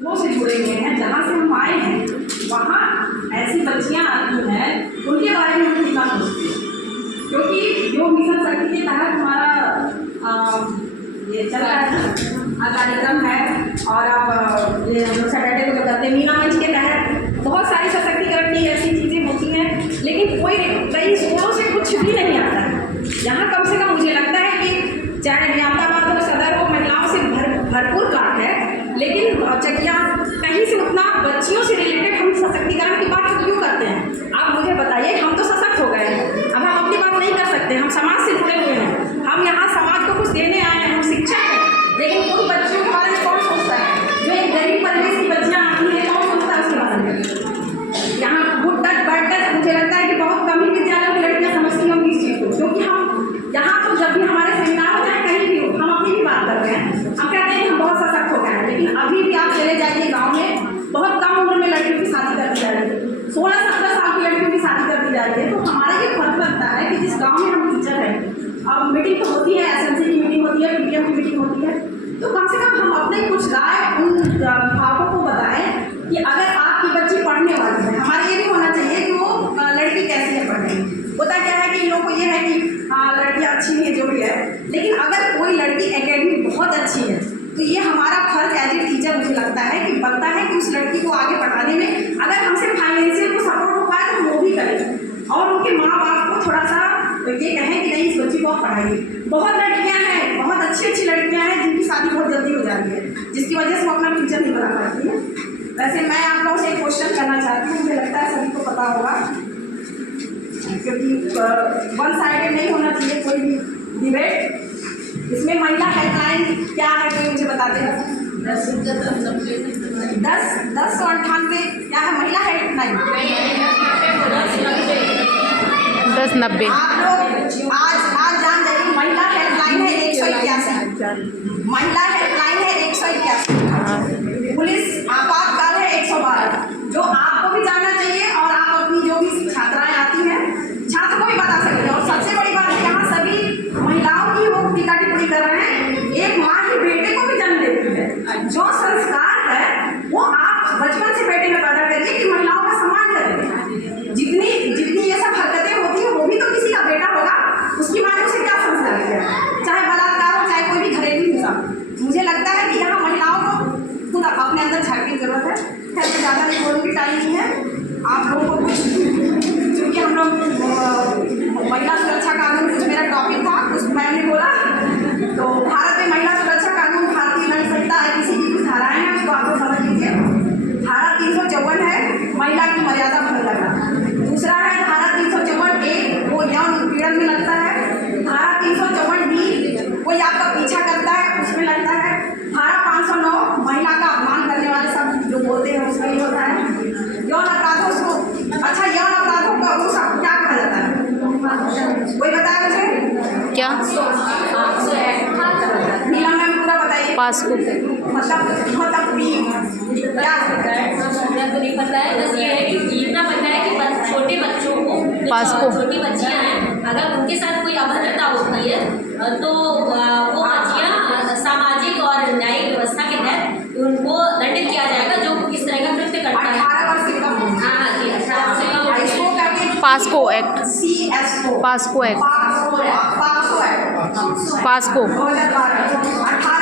वो से जुड़े हुए हैं, जहाँ से हम आए हैं वहाँ ऐसी बच्चियाँ आती हैं, उनके बारे में हम कितना सोचते हैं। क्योंकि योग मिशन शक्ति के तहत हमारा ये चल रहा है कार्यक्रम है, और अब ये हम लोग सैटरडे को करते हैं मीना मंच के तहत बहुत सारी सशक्तिकरण की ऐसी चीज़ें होती हैं, लेकिन कोई कई स्कूलों से कुछ भी नहीं आता है। यहाँ कम से कम मुझे लगता है कि चाहे नियामताबाद हो, सदर हो, महिलाओं से भरपूर काम है, लेकिन चकिया कहीं से उतना बच्चियों से रिलेटेड हम सशक्तिकरण की बात क्यों करते हैं? आप मुझे बताइए। हम तो सशक्त हो गए हैं, अब हम अपनी बात नहीं कर सकते, हम समाज से जुड़े हुए हैं, हम यहाँ समाज को कुछ देने आए हैं, हम शिक्षक हैं, लेकिन उन बच्चियों के बारे में कौन सोचता है? जो एक गरीब परिवेश की बच्चियाँ आती हैं, कौन सोचता है उसके बारे में? यहाँ गुड टच बैड टच मुझे लगता है कि बहुत कम ही विद्यालयों की लड़कियाँ समझती होंगी इस चीज़ को, क्योंकि हम यहाँ तो जब भी हमारे सेमिनार हो चाहे कहीं भी हो, हम अपनी भी बात करते हैं, हम कहते हैं कि हम बहुत सशक्त हो गए हैं, लेकिन अभी भी आप चले जाइए गाँव में, बहुत कम उम्र में लड़कियों की शादी कर दी जा रही है, 16-17 साल की लड़कियों की शादी कर दी जा रही है। तो हमारे ये फर्ज बनता है कि जिस गांव में हम टीचर हैं, अब मीटिंग तो होती है, एसएमसी की मीटिंग होती है, पीटीएम की मीटिंग होती है, तो कम से कम हम अपने कुछ राय उन अभिभावकों को बताएं कि अगर आपकी बच्ची पढ़ने वाली है, हमारे ये भी होना चाहिए कि वो लड़की कैसी है पढ़ने में। होता क्या है कि इन लोगों को ये है कि हाँ लड़कियाँ अच्छी नहीं है जो भी है, लेकिन अगर कोई लड़की एकेडमिक बहुत अच्छी है तो ये हमारा फर्ज एज ए टीचर मुझे लगता है कि बनता है कि उस लड़की को आगे बढ़ाने में अगर हमसे फाइनेंशियल को सपोर्ट हो पाए तो वो भी करें, और उनके माँ बाप को थोड़ा सा ये कहें कि नहीं इस बच्ची को आप पढ़ाइए। बहुत लड़कियां हैं, बहुत अच्छी अच्छी लड़कियां हैं जिनकी शादी बहुत जल्दी हो जाती है, जिसकी वजह से वो अपना फ्यूचर नहीं बना पाती है। वैसे मैं आप लोगों से एक क्वेश्चन करना चाहती हूँ, मुझे लगता है सभी को पता होगा, क्योंकि वन साइडेड नहीं होना चाहिए कोई भी डिबेट। इसमें महिला हेल्पलाइन क्या है कोई मुझे बता देगा? 10-98 क्या है महिला हेल्पलाइन? 10-90। आप लोग आज जान जाइए, महिला हेल्पलाइन है 181, महिला हेल्पलाइन है 181, पुलिस आपातकाल है 112, जो आपको भी जानना चाहिए और आप अपनी जो भी छात्राएं आती हैं छात्र को भी बता सकते हैं। और सबसे बड़ी बात है, यहाँ सभी महिलाओं की वो टीका टिप्पणी कर रहे हैं, एक माँ ही बेटे को भी जन्म देती है। जो संस्कार है वो आप बचपन से बेटे में पैदा करिए कि महिलाओं का सम्मान करें। जितनी ये सब हरकतें होती हैं वो भी तो किसी का बेटा होगा, उसकी माँ ने उसे क्या संस्कार दिया, चाहे बलात्कार हो चाहे कोई भी घरेलू हिंसा। मुझे लगता है कि यहाँ महिलाओं को खुद अपने अंदर झांकने की जरूरत है। खैर मैं ज़्यादा नहीं बोलूँगी, टाइम नहीं है। आप लोगों को कुछ, क्योंकि हम लोग महिला सुरक्षा कानून कुछ मेरा टॉपिक था, उस मैंने बोला तो भारत में महिला सुरक्षा कानून भारतीय दंड संहिता है, किसी की कुछ धाराएं हैं उसको आप लोग समझ लीजिए। धारा 354 है महिला की मर्यादा भंग करना, दूसरा है धारा 354A वो यौन उत्पीड़न में लगता है, धारा 354B वो आपका पीछा करता है उसमें लगता है, धारा 509 महिला का अपमान करने वाले सब जो बोलते हैं उसमें ही होता है। यौन अपराधों को, अच्छा यौन अपराधों का वो सब क्या कहा जाता है कोई बताया मुझे? क्या नीला मैम पूरा बताइए। पासको मतलब क्या होता है? तो नहीं पता है, बस ये है कि इतना पता है कि छोटे बच्चों को, पासको छोटी बच्चियां हैं, अगर उनके साथ कोई अभद्रता होती है तो वो बच्चियां सामाजिक और न्यायिक व्यवस्था के तहत उनको दंडित किया जाएगा जो इस तरह का कृत्य करता है। 18 वर्ष से कम। हाँ जी, 18 वर्ष से कम। POCSO act, CSO POCSO act, POCSO act POCSO 2012 18